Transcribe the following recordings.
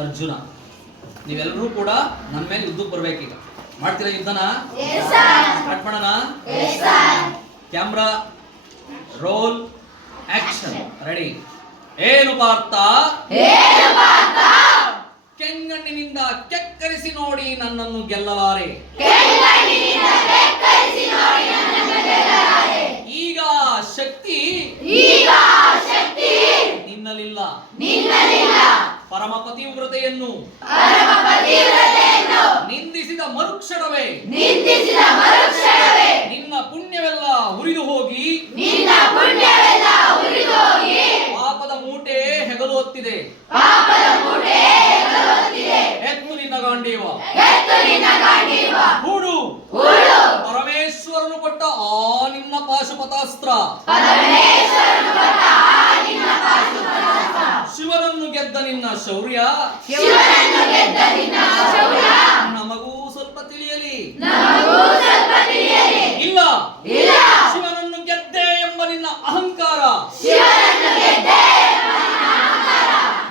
ಅರ್ಜುನ. ನೀವೆಲ್ಲರೂ ಕೂಡ ನನ್ನ ಮೇಲೆ ಯುದ್ಧಕ್ಕೆ ಬರ್ಬೇಕೀಗ. ಮಾಡ್ತೀರಾ ಯುದ್ಧನ? ಸ್ಟಾರ್ಟ್ ಮಾಡೋಣ. Camera roll action. ರೆಡಿ. ಏನು ಪಾರ್ಥ? ಕೆಂಗಣ್ಣಿನಿಂದ ಕೆಕ್ಕರಿಸಿ ನೋಡಿ ನನ್ನನ್ನು ಗೆಲ್ಲಲಾರೆ. ಈಗ ಶಕ್ತಿ ನಿನ್ನಲಿಲ್ಲ. ಪರಮ ಪತಿವ್ರತೆಯನ್ನು ನಿಂದಿಸಿದ ಮರುಕ್ಷಣವೇ ನಿನ್ನ ಪುಣ್ಯವೆಲ್ಲ ಉರಿದು ಹೋಗಿ ಪಾಪದ ಮೂಟೆ ಹೆಗಲು ಹೊತ್ತಿದೆ. ಎತ್ತು ನಿನ್ನ ಗಾಂಡೀವ ಹೂಡು. ಪರಮೇಶ್ವರನು ಕೊಟ್ಟ ಆ ನಿನ್ನ ಪಾಶುಪತಾಸ್ತ್ರ ಶಿವನನ್ನು ಗೆದ್ದ ನಿನ್ನ ಶೌರ್ಯ ನಮಗೂ ಸ್ವಲ್ಪ ತಿಳಿಯಲಿ. ಇಲ್ಲ, ಶಿವನನ್ನು ಗೆದ್ದೆ ಎಂಬ ನಿನ್ನ ಅಹಂಕಾರ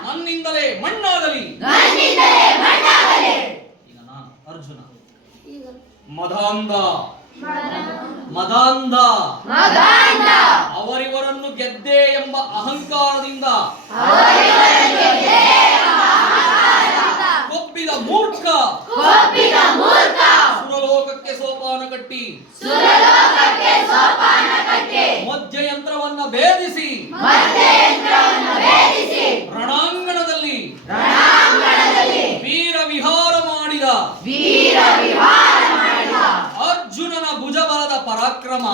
ನನ್ನಿಂದಲೇ ಮಣ್ಣಾಗಲಿ. ಈಗ ನಾನು ಅರ್ಜುನ ಮದಾಂಧ ಅವರಿವರನ್ನು ಗೆದ್ದೆ ಎಂಬ ಅಹಂಕಾರದಿಂದ ಕೊಬ್ಬಿದ ಮೂರ್ಖ ಸುರಲೋಕಕ್ಕೆ ಸೋಪಾನ ಕಟ್ಟಿ ಮಧ್ಯಯಂತ್ರವನ್ನ ಭೇದಿಸಿ ರಣಾಂಗಣದಲ್ಲಿ ವೀರ ವಿಹಾರ ಮಾಡಿದ ಅರ್ಜುನನ ಭುಜಬಲದ ಪರಾಕ್ರಮ